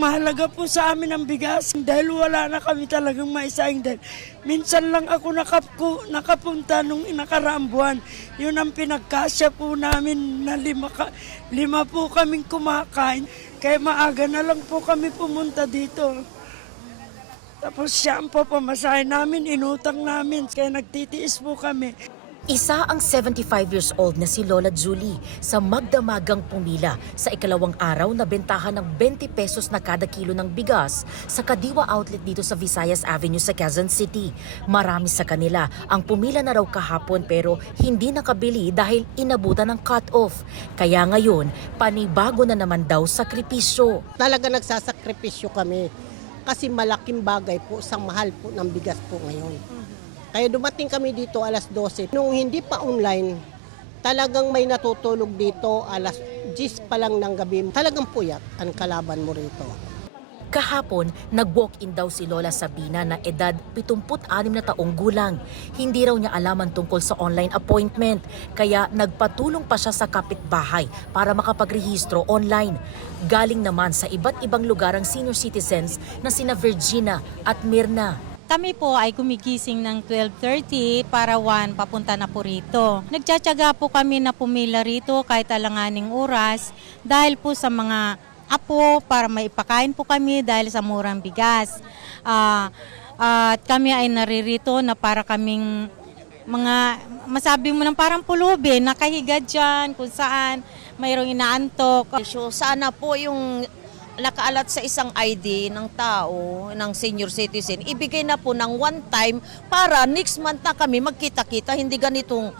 Mahalaga po sa amin ang bigas dahil wala na kami talagang maisaing dahil minsan lang ako nakapunta nung nakaraang buwan. Yun ang pinagkasya po namin na lima po kaming kumakain. Kaya maaga na lang po kami pumunta dito. Tapos siya ang papamasahe namin, inutang namin, kaya nagtitiis po kami. Isa ang 75 years old na si Lola Julie sa magdamagang pumila sa ikalawang araw na bentahan ng 20 pesos na kada kilo ng bigas sa Kadiwa Outlet dito sa Visayas Avenue sa Quezon City. Marami sa kanila ang pumila na raw kahapon pero hindi nakabili dahil inabutan ng cut-off. Kaya ngayon, panibago na naman daw sakripisyo. Talaga nagsasakripisyo kami kasi malaking bagay po sa mahal po ng bigas po ngayon. Kaya dumating kami dito alas 12. Nung hindi pa online, talagang may natutulog dito alas 10 pa lang ng gabi. Talagang puyat ang kalaban mo rito. Kahapon, nag-walk-in daw si Lola Sabina na edad 76 na taong gulang. Hindi raw niya alaman tungkol sa online appointment, kaya nagpatulong pa siya sa kapitbahay para makapagrehistro online. Galing naman sa iba't ibang lugar ang senior citizens na sina Virginia at Mirna. Kami po ay gumigising ng 12:30 para 1 papunta na po rito. Nagtsatsaga po kami na pumila rito kahit alanganing oras dahil po sa mga apo para maipakain po kami dahil sa murang bigas. At kami ay naririto na para kaming mga, masabi mo ng parang pulubi, nakahiga dyan kung saan mayroong inaantok. Sana po yung nakaalat sa isang ID ng tao, ng senior citizen, ibigay na po ng one time para next month na kami magkita-kita, hindi ganitong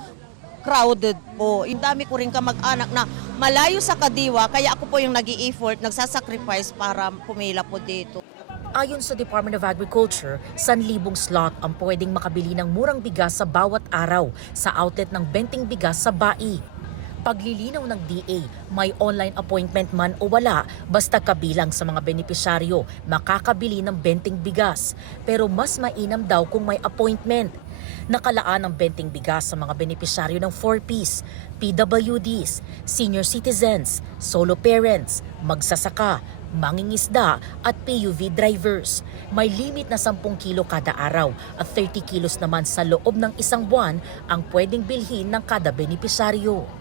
crowded po. Yung dami ko rin kamag-anak na malayo sa Kadiwa, kaya ako po yung nag-i-effort, nagsasacrifice para pumila po dito. Ayon sa Department of Agriculture, 1,000 slot ang pwedeng makabili ng murang bigas sa bawat araw sa outlet ng benting bigas sa Bai. Paglilinaw ng DA, may online appointment man o wala, basta kabilang sa mga benepisyaryo makakabili ng benting bigas. Pero mas mainam daw kung may appointment. Nakalaan ang benting bigas sa mga benepisyaryo ng 4Ps, PWDs, senior citizens, solo parents, magsasaka, mangingisda at PUV drivers. May limit na 10 kilo kada araw at 30 kilos naman sa loob ng isang buwan ang pwedeng bilhin ng kada benepisyaryo.